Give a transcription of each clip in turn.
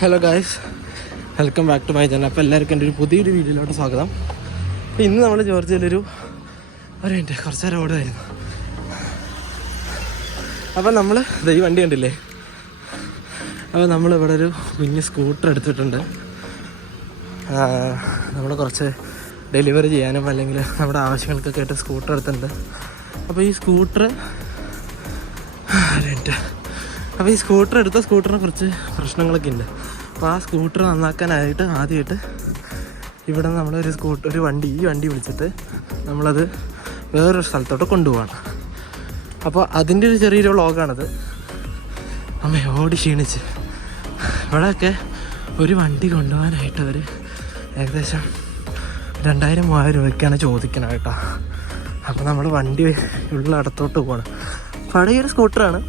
Hello guys, welcome back to my channel. അപ്പോൾ എല്ലാവർക്കും എൻ്റെ ഒരു പുതിയൊരു വീഡിയോയിലോട്ട് സ്വാഗതം. അപ്പോൾ ഇന്ന് നമ്മൾ ജോർജിയയിലൊരു മിനിറ്റ് കുറച്ച് നേരം ഓടുമായിരുന്നു. അപ്പോൾ നമ്മൾ ഈ വണ്ടി കണ്ടില്ലേ, അപ്പോൾ നമ്മളിവിടെ ഒരു കുഞ്ഞ് സ്കൂട്ടർ എടുത്തിട്ടുണ്ട്. നമ്മൾ കുറച്ച് ഡെലിവറി ചെയ്യാനും അല്ലെങ്കിൽ നമ്മുടെ ആവശ്യങ്ങൾക്കൊക്കെ ആയിട്ട് സ്കൂട്ടർ എടുത്തിട്ടുണ്ട്. അപ്പോൾ ഈ സ്കൂട്ടർ അപ്പോൾ ഈ സ്കൂട്ടർ എടുത്ത സ്കൂട്ടറിന് കുറച്ച് പ്രശ്നങ്ങളൊക്കെ ഉണ്ട്. അപ്പോൾ ആ സ്കൂട്ടർ നന്നാക്കാനായിട്ട് ആദ്യമായിട്ട് ഇവിടെ നമ്മളൊരു ഈ വണ്ടി വിളിച്ചിട്ട് നമ്മളത് വേറൊരു സ്ഥലത്തോട്ട് കൊണ്ടുപോവാണ്. അപ്പോൾ അതിൻ്റെ ഒരു ചെറിയൊരു വ്ളോഗാണത്. അമ്മ ഓടി ക്ഷീണിച്ച് ഇവിടെയൊക്കെ ഒരു വണ്ടി കൊണ്ടുപോകാനായിട്ട് അവർ ഏകദേശം 2000-3000 രൂപയ്ക്കാണ് ചോദിക്കണം കേട്ടോ. അപ്പോൾ നമ്മൾ വണ്ടി ഉള്ള ഇടത്തോട്ട് പോകണം. പഴയൊരു സ്കൂട്ടറാണ്,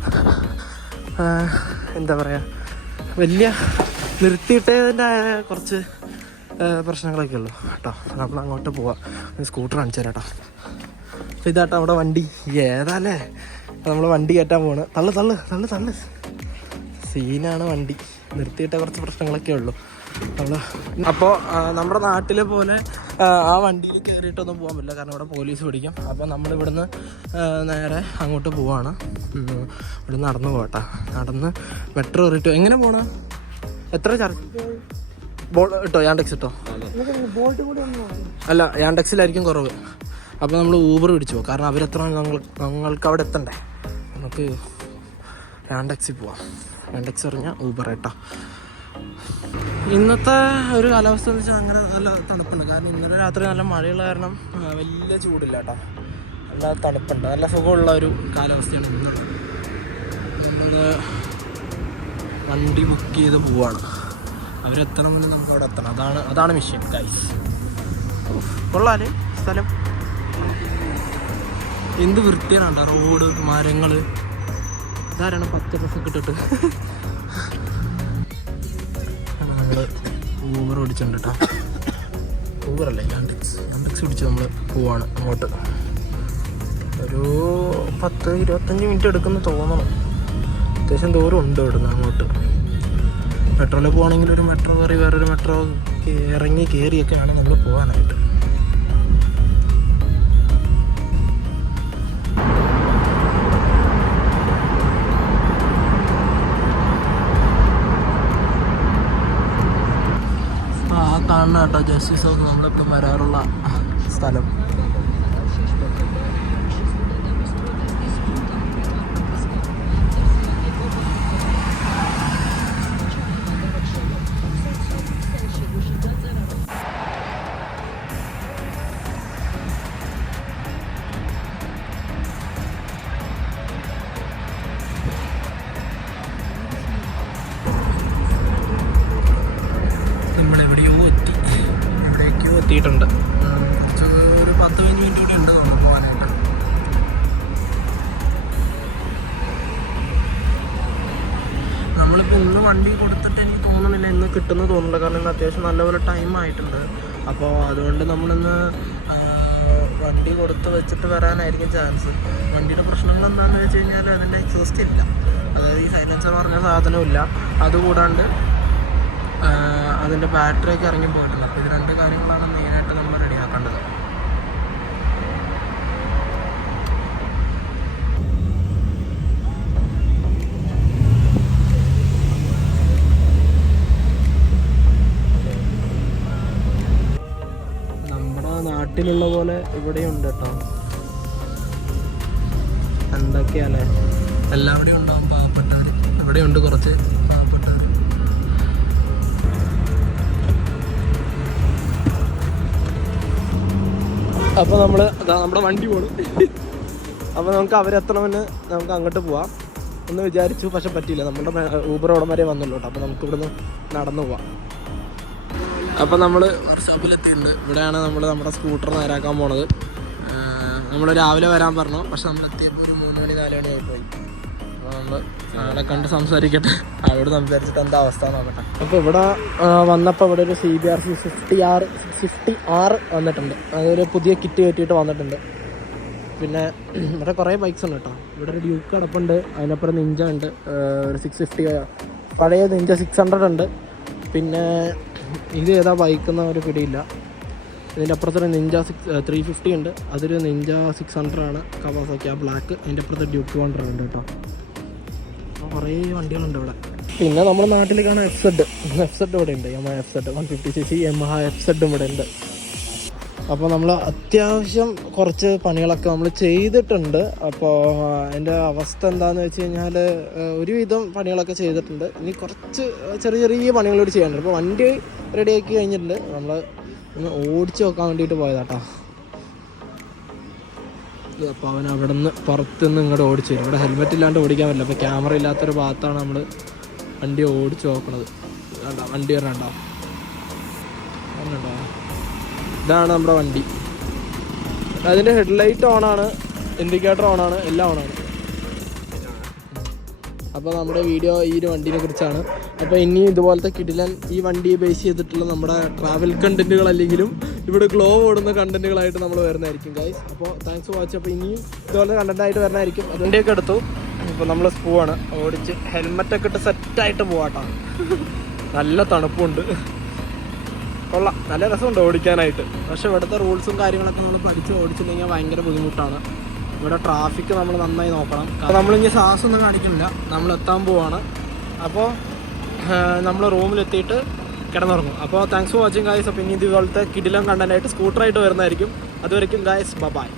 എന്താ പറയുക, വലിയ നിർത്തിയിട്ടതിൻ്റെ കുറച്ച് പ്രശ്നങ്ങളൊക്കെ ഉള്ളൂ കേട്ടോ. നമ്മൾ അങ്ങോട്ട് പോവാം. സ്കൂട്ടർ കാണിച്ചു തരാം കേട്ടോ. അപ്പോൾ ഇതാട്ടോ നമ്മുടെ വണ്ടി. ഏതാല്ലേ നമ്മൾ വണ്ടി കയറ്റാൻ പോവാണ്. തള്ളു സീനാണ് വണ്ടി. നിർത്തിയിട്ട കുറച്ച് പ്രശ്നങ്ങളൊക്കെ ഉള്ളൂ. അപ്പോൾ നമ്മുടെ നാട്ടിലെ പോലെ ആ വണ്ടിയിൽ കയറിയിട്ടൊന്നും പോകാൻ പറ്റില്ല, കാരണം ഇവിടെ പോലീസ് പിടിക്കും. അപ്പോൾ നമ്മളിവിടുന്ന് നേരെ അങ്ങോട്ട് പോവാണ്. ഇവിടെ നടന്ന് പോകട്ടെ. നടന്ന് മെട്രോ കയറിയിട്ട് എങ്ങനെ പോകണം? എത്ര ചാർജ് ഇട്ടോ? യാൻഡെക്സ് ഇട്ടോ? അല്ല, യാൻഡെക്സിലായിരിക്കും കുറവ്. അപ്പോൾ നമ്മൾ ഊബർ പിടിച്ചു പോകും, കാരണം അവരെത്ര ഞങ്ങൾക്ക് അവിടെ എത്തണ്ടേ. നമുക്ക് യാൻഡെക്സിൽ പോവാം. യാൻഡെക്സ് പറഞ്ഞാൽ ഊബർ കേട്ടോ. ഇന്നത്തെ ഒരു കാലാവസ്ഥ എന്ന് വെച്ചാൽ അങ്ങനെ നല്ല തണുപ്പുണ്ട്. കാരണം ഇന്നലെ രാത്രി നല്ല മഴയുള്ള കാരണം വലിയ ചൂടില്ല കേട്ടോ. നല്ല തണുപ്പുണ്ട്, നല്ല സുഖമുള്ള ഒരു കാലാവസ്ഥയാണ് ഇന്നുള്ളത്. നമ്മൾ വണ്ടി ബുക്ക് ചെയ്ത് പോവാണ്. അവരെത്തണമെന്ന് നമുക്ക് അവിടെ എത്തണം. അതാണ് മിഷൻ ഗൈസ്. കൊള്ളാല് സ്ഥലം. എന്ത് വൃത്തിയാണ് റോഡ്, മരങ്ങൾ. ഇതാരാണ് പച്ച ഡ്രസ്സൊക്കെ ഇട്ടിട്ട്? നമ്മൾ ഊബർ ഓടിച്ചിട്ടുണ്ട് കേട്ടോ. ഊബറല്ലേ, യാൻഡെക്സ് പിടിച്ച് നമ്മൾ പോവാണ് അങ്ങോട്ട്. ഒരു 10-25 മിനിറ്റ് എടുക്കുമെന്ന് തോന്നണം. അത്യാവശ്യം ദൂരം ഉണ്ട് ഇവിടുന്ന് അങ്ങോട്ട്. മെട്രോയിൽ പോകണമെങ്കിൽ ഒരു മെട്രോ കയറി വേറൊരു മെട്രോ കയറിയൊക്കെ വേണം നമ്മൾ പോകാനായിട്ട്. കാണുന്ന കേട്ടോ ജസ്റ്റിസ് ഹൗസ്, നമ്മളിപ്പം വരാറുള്ള സ്ഥലം. എത്തിയിട്ടുണ്ട്. ഒരു 10-15 മിനിറ്റ് കൂടി ഉണ്ട് നമ്മൾ പോകാനായിട്ട്. നമ്മളിപ്പോൾ ഇന്ന് വണ്ടി കൊടുത്തിട്ട് എനിക്ക് തോന്നുന്നില്ല ഇന്ന് കിട്ടുമെന്ന് തോന്നുന്നുണ്ട്, കാരണം ഇന്ന് അത്യാവശ്യം നല്ലപോലെ ടൈം ആയിട്ടുണ്ട്. അപ്പോൾ അതുകൊണ്ട് നമ്മളിന്ന് വണ്ടി കൊടുത്ത് വെച്ചിട്ട് വരാനായിരിക്കും ചാൻസ്. വണ്ടിയുടെ പ്രശ്നങ്ങൾ എന്താണെന്ന് വെച്ച് കഴിഞ്ഞാൽ അതിൻ്റെ എക്സോസ്റ്റ് ഇല്ല, അതായത് ഈ സൈലൻസർ പറഞ്ഞ സാധനമില്ല. അതുകൂടാണ്ട് അതിൻ്റെ ബാറ്ററിയൊക്കെ ഇറങ്ങി പോയിട്ടുണ്ട്. അപ്പോൾ ഇത് 2 കാര്യങ്ങളാണ് മെയിനായിട്ട് നമ്മൾ റെഡിയാക്കേണ്ടത്. നമ്മുടെ നാട്ടിലുള്ള പോലെ ഇവിടെയുണ്ട് കേട്ടോ. എന്തൊക്കെയാല്ലേ, എല്ലാവിടെയും ഉണ്ടാവും പാവപ്പെട്ടവർ. ഇവിടെയുണ്ട് കുറച്ച് പാവപ്പെട്ടവർ. അപ്പോൾ നമ്മുടെ വണ്ടി പോകണം. അപ്പോൾ നമുക്ക് അവരെത്തണമെന്ന് നമുക്ക് അങ്ങോട്ട് പോവാം എന്ന് വിചാരിച്ചു, പക്ഷെ പറ്റിയില്ല. നമ്മുടെ ഊബർ ഓടം വരെ വന്നുള്ളൂ കേട്ടോ. അപ്പോൾ നമുക്ക് ഇവിടുന്ന് നടന്നു പോവാം. അപ്പോൾ നമ്മൾ വർക്ക്ഷോപ്പിലെത്തിയിട്ടുണ്ട്. ഇവിടെയാണ് നമ്മൾ നമ്മുടെ സ്കൂട്ടർ നേരാക്കാൻ പോണത്. നമ്മൾ രാവിലെ വരാൻ പറഞ്ഞു, പക്ഷെ നമ്മൾ എത്തിയപ്പോൾ ഒരു 3 മണി 4 മണി ആയിപ്പോയി. അപ്പോൾ നമ്മൾ അവിടെ കണ്ട് സംസാരിക്കട്ടെ, അവിടെ സംസാരിച്ചിട്ട് എന്താ അവസ്ഥ നോക്കട്ടെ. അപ്പോൾ ഇവിടെ വന്നപ്പോൾ ഇവിടെ ഒരു CBRC 50R വന്നിട്ടുണ്ട്. അതൊരു പുതിയ കിറ്റ് കയറ്റിയിട്ട് വന്നിട്ടുണ്ട്. പിന്നെ ഇവിടെ കുറേ ബൈക്സ് ഉണ്ട് കേട്ടോ. ഇവിടെ ഒരു ഡ്യൂക്ക് കിടപ്പുണ്ട്, അതിനപ്പുറം നിഞ്ച ഉണ്ട്, ഒരു 650 പഴയ നിഞ്ച 600 ഉണ്ട്, പിന്നെ ഇത് ഏതാ ബൈക്കുന്ന ഒരു പിടിയില്ല. ഇതിൻ്റെ അപ്പുറത്തൊരു നിഞ്ച 350 ഉണ്ട്, അതൊരു നിഞ്ച 600 ആണ് കവാസാക്കി ആ ബ്ലാക്ക്. അതിൻ്റെ അപ്പുറത്ത് ഡ്യൂക്ക് വണ്ടർ ഉണ്ട് കേട്ടോ. അപ്പോൾ കുറേ വണ്ടികളുണ്ട് ഇവിടെ. പിന്നെ നമ്മുടെ നാട്ടിൽ കാണാൻ എഫ് സെഡ് ഇവിടെ ഉണ്ട്. Yamaha FZ 150cc Yamaha FZ ഇവിടെ ഉണ്ട്. അപ്പോൾ നമ്മൾ അത്യാവശ്യം കുറച്ച് പണികളൊക്കെ നമ്മൾ ചെയ്തിട്ടുണ്ട്. അപ്പോൾ അതിൻ്റെ അവസ്ഥ എന്താണെന്ന് വെച്ച് കഴിഞ്ഞാൽ ഒരുവിധം പണികളൊക്കെ ചെയ്തിട്ടുണ്ട്. ഇനി കുറച്ച് ചെറിയ ചെറിയ പണികളോട് ചെയ്യാനുണ്ട്. അപ്പോൾ വണ്ടി റെഡിയാക്കി കഴിഞ്ഞിട്ടുണ്ട്. നമ്മൾ ഒന്ന് ഓടിച്ച് നോക്കാൻ വേണ്ടിയിട്ട് പോയതാട്ടോ. അപ്പോൾ അവൻ അവിടെ നിന്ന് പുറത്തുനിന്ന് ഇങ്ങോട്ട് ഓടിച്ചു വരും. ഇവിടെ ഹെൽമെറ്റ് ഇല്ലാണ്ട് ഓടിക്കാൻ പറ്റില്ല. അപ്പോൾ ക്യാമറ ഇല്ലാത്തൊരു ഭാഗത്താണ് നമ്മൾ വണ്ടി ഓടിച്ച് നോക്കണത്. വേണ്ട വണ്ടി വരണോ ഇതാണ് നമ്മുടെ വണ്ടി. അതിൻ്റെ ഹെഡ്ലൈറ്റ് ഓണാണ്, ഇൻഡിക്കേറ്റർ ഓണാണ്, എല്ലാം ഓണാണ്. അപ്പോൾ നമ്മുടെ വീഡിയോ ഈ ഒരു വണ്ടീനെ കുറിച്ചാണ്. അപ്പോൾ ഇനി ഇതുപോലത്തെ കിടിലൻ ഈ വണ്ടിയെ ബേസ് ചെയ്തിട്ടുള്ള നമ്മുടെ ട്രാവൽ കണ്ടൻറ്റുകൾ അല്ലെങ്കിലും ഇവിടെ ഗ്ലോ ഓടുന്ന കണ്ടൻറ്റുകളായിട്ട് നമ്മൾ വരുന്നതായിരിക്കും ഗൈസ്. അപ്പോൾ താങ്ക്സ് ഫോർ വാച്ച്. അപ്പോൾ ഇനിയും ഇതുപോലെ കണ്ടൻറ്റായിട്ട് വരുന്നതായിരിക്കും. അതിൻ്റെയൊക്കെ എടുത്തു. ഇപ്പോൾ നമ്മൾ പോവാണ് ഓടിച്ച് ഹെൽമെറ്റൊക്കെ ഇട്ട് സെറ്റായിട്ട് പോവാട്ടോ. നല്ല തണുപ്പുണ്ട്, കൊള്ളാം, നല്ല രസമുണ്ട് ഓടിക്കാനായിട്ട്. പക്ഷേ ഇവിടുത്തെ റൂൾസും കാര്യങ്ങളൊക്കെ നമ്മൾ പഠിച്ച് ഓടിച്ചില്ലെങ്കിൽ ഭയങ്കര ബുദ്ധിമുട്ടാണ്. ഇവിടെ ട്രാഫിക്ക് നമ്മൾ നന്നായി നോക്കണം. നമ്മളിനി ശ്വാസം ഒന്നും കാണിക്കുന്നില്ല, നമ്മൾ എത്താൻ പോവാണ്. അപ്പോൾ നമ്മൾ റൂമിലെത്തിയിട്ട് കിടന്നുറങ്ങും. അപ്പോൾ താങ്ക്സ് ഫോർ വാച്ചിങ് ഗായ്സ്. അപ്പോൾ ഇനി ഇതുപോലത്തെ കിടിലം കണ്ടൻ്റായിട്ട് സ്കൂട്ടറായിട്ട് വരുന്നതായിരിക്കും. അതുവരെയ്ക്കും ഗായ്സ് ബൈ.